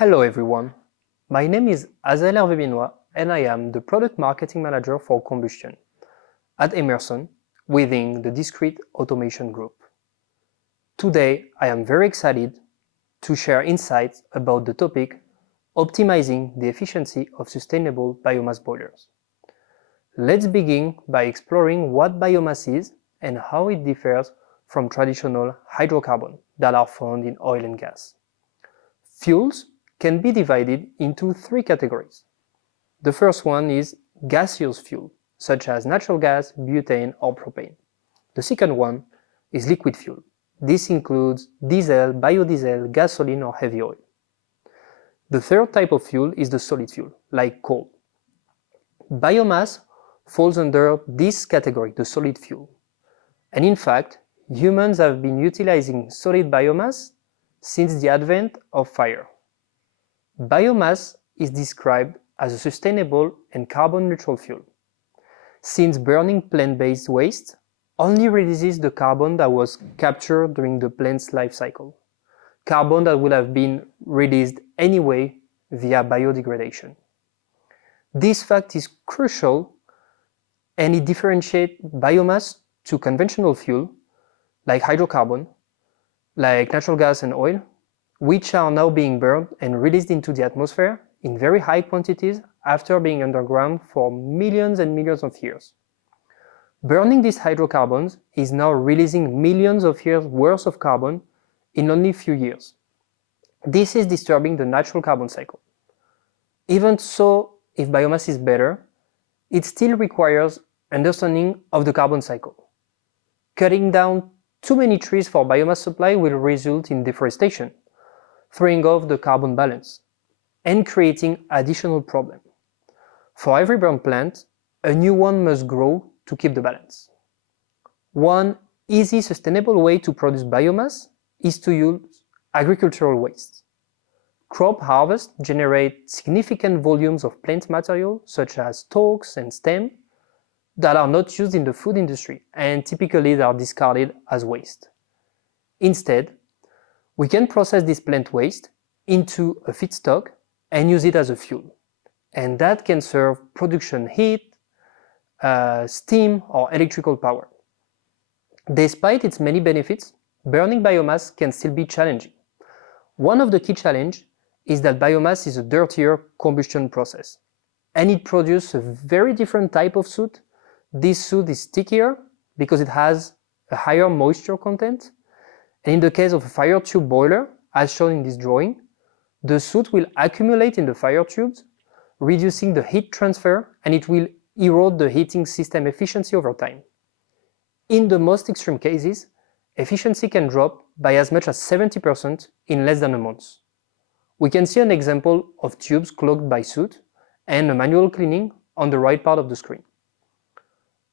Hello everyone, my name is Azael Hervé and I am the Product Marketing Manager for Combustion at Emerson within the Discrete Automation Group. Today I am very excited to share insights about the topic optimizing the efficiency of sustainable biomass boilers. Let's begin by exploring what biomass is and how it differs from traditional hydrocarbons that are found in oil and gas. Fuels can be divided into three categories. The first one is gaseous fuel, such as natural gas, butane, or propane. The second one is liquid fuel. This includes diesel, biodiesel, gasoline, or heavy oil. The third type of fuel is the solid fuel, like coal. Biomass falls under this category, the solid fuel. And in fact, humans have been utilizing solid biomass since the advent of fire. Biomass is described as a sustainable and carbon-neutral fuel, since burning plant-based waste only releases the carbon that was captured during the plant's life cycle, carbon that would have been released anyway via biodegradation. This fact is crucial and it differentiates biomass to conventional fuel, like hydrocarbon, like natural gas and oil, which are now being burned and released into the atmosphere in very high quantities after being underground for millions and millions of years. Burning these hydrocarbons is now releasing millions of years worth of carbon in only a few years. This is disturbing the natural carbon cycle. Even so, if biomass is better, it still requires understanding of the carbon cycle. Cutting down too many trees for biomass supply will result in deforestation, throwing off the carbon balance, and creating additional problems. For every burned plant, a new one must grow to keep the balance. One easy, sustainable way to produce biomass is to use agricultural waste. Crop harvests generate significant volumes of plant material, such as stalks and stems, that are not used in the food industry and typically they are discarded as waste. Instead, we can process this plant waste into a feedstock and use it as a fuel. And that can serve production heat, steam, or electrical power. Despite its many benefits, burning biomass can still be challenging. One of the key challenges is that biomass is a dirtier combustion process, and it produces a very different type of soot. This soot is stickier because it has a higher moisture content. And in the case of a fire tube boiler, as shown in this drawing, the soot will accumulate in the fire tubes, reducing the heat transfer, and it will erode the heating system efficiency over time. In the most extreme cases, efficiency can drop by as much as 70% in less than a month. We can see an example of tubes clogged by soot and a manual cleaning on the right part of the screen.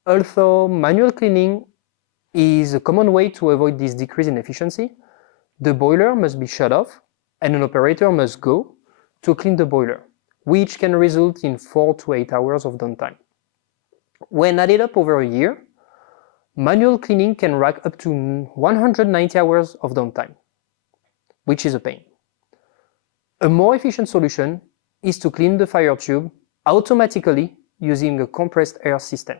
Although manual cleaning is a common way to avoid this decrease in efficiency, the boiler must be shut off and an operator must go to clean the boiler, which can result in 4 to 8 hours of downtime. When added up over a year, manual cleaning can rack up to 190 hours of downtime, which is a pain. A more efficient solution is to clean the fire tube automatically using a compressed air system.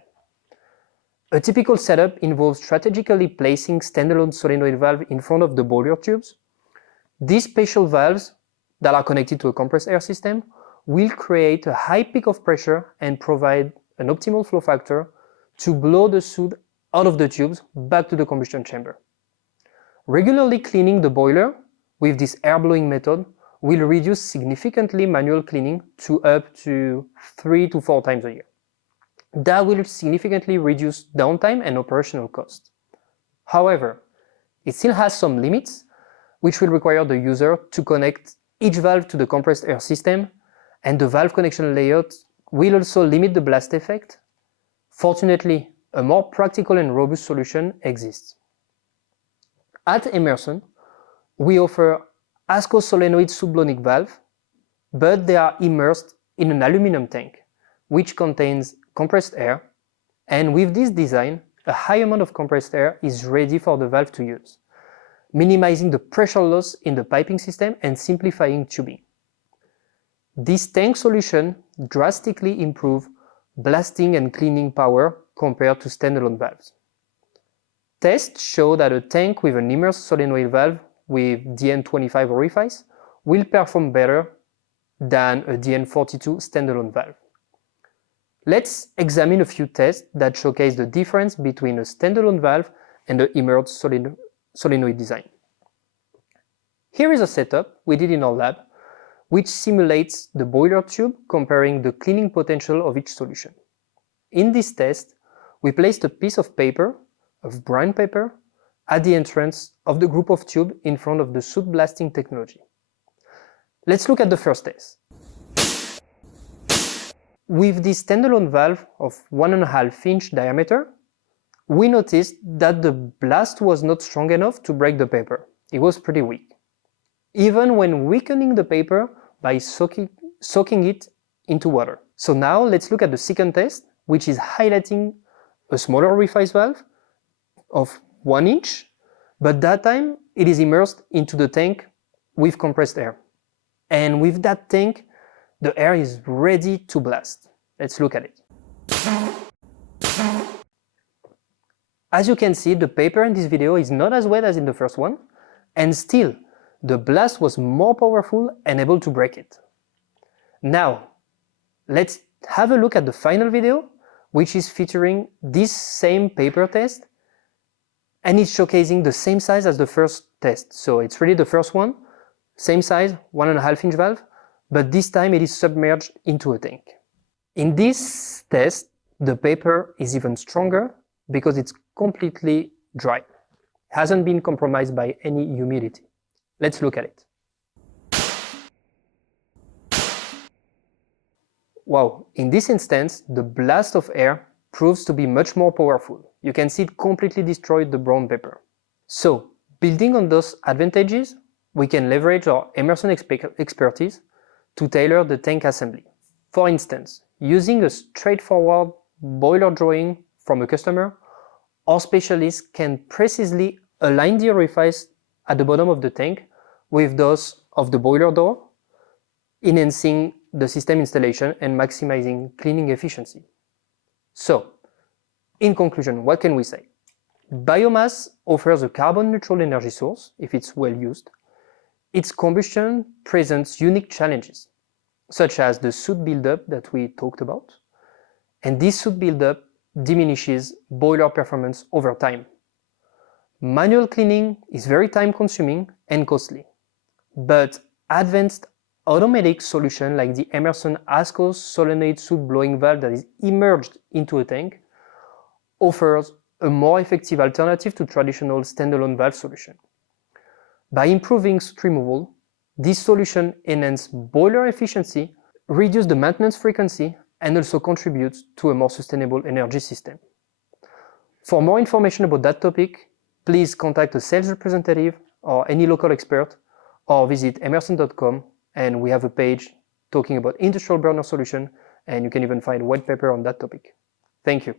A typical setup involves strategically placing standalone solenoid valves in front of the boiler tubes. These special valves that are connected to a compressed air system will create a high peak of pressure and provide an optimal flow factor to blow the soot out of the tubes back to the combustion chamber. Regularly cleaning the boiler with this air blowing method will reduce significantly manual cleaning to up to 3 to 4 times a year. That will significantly reduce downtime and operational cost. However, it still has some limits, which will require the user to connect each valve to the compressed air system, and the valve connection layout will also limit the blast effect. Fortunately, a more practical and robust solution exists. At Emerson, we offer ASCO solenoid soot-blasting valve, but they are immersed in an aluminum tank, which contains compressed air, and with this design, a high amount of compressed air is ready for the valve to use, minimizing the pressure loss in the piping system and simplifying tubing. This tank solution drastically improves blasting and cleaning power compared to standalone valves. Tests show that a tank with an immersed solenoid valve with DN25 orifice will perform better than a DN42 standalone valve. Let's examine a few tests that showcase the difference between a standalone valve and the immersed solenoid design. Here is a setup we did in our lab, which simulates the boiler tube comparing the cleaning potential of each solution. In this test, we placed a piece of paper, of brown paper, at the entrance of the group of tube in front of the soot-blasting technology. Let's look at the first test. With this standalone valve of 1.5 inch diameter, we noticed that the blast was not strong enough to break the paper. It was pretty weak. Even when weakening the paper by soaking it into water. So now let's look at the second test, which is highlighting a smaller orifice valve of 1 inch, but that time it is immersed into the tank with compressed air. And with that tank, the air is ready to blast. Let's look at it. As you can see, the paper in this video is not as wet as in the first one, and still, the blast was more powerful and able to break it. Now, let's have a look at the final video, which is featuring this same paper test, and it's showcasing the same size as the first test. So it's really the first one, same size, 1.5 inch valve, but this time it is submerged into a tank. In this test, the paper is even stronger because it's completely dry. It hasn't been compromised by any humidity. Let's look at it. Wow, in this instance, the blast of air proves to be much more powerful. You can see it completely destroyed the brown paper. So, building on those advantages, we can leverage our Emerson expertise to tailor the tank assembly. For instance, using a straightforward boiler drawing from a customer, our specialists can precisely align the orifice at the bottom of the tank with those of the boiler door, enhancing the system installation and maximizing cleaning efficiency. So, in conclusion, what can we say? Biomass offers a carbon-neutral energy source if it's well used. Its combustion presents unique challenges, such as the soot buildup that we talked about, and this soot buildup diminishes boiler performance over time. Manual cleaning is very time-consuming and costly, but advanced automatic solution like the Emerson Ascos solenoid soot blowing valve that is immersed into a tank offers a more effective alternative to traditional standalone valve solution. By improving soot removal, this solution enhances boiler efficiency, reduces the maintenance frequency, and also contributes to a more sustainable energy system. For more information about that topic, please contact a sales representative or any local expert, or visit emerson.com, and we have a page talking about industrial burner solution, and you can even find a white paper on that topic. Thank you.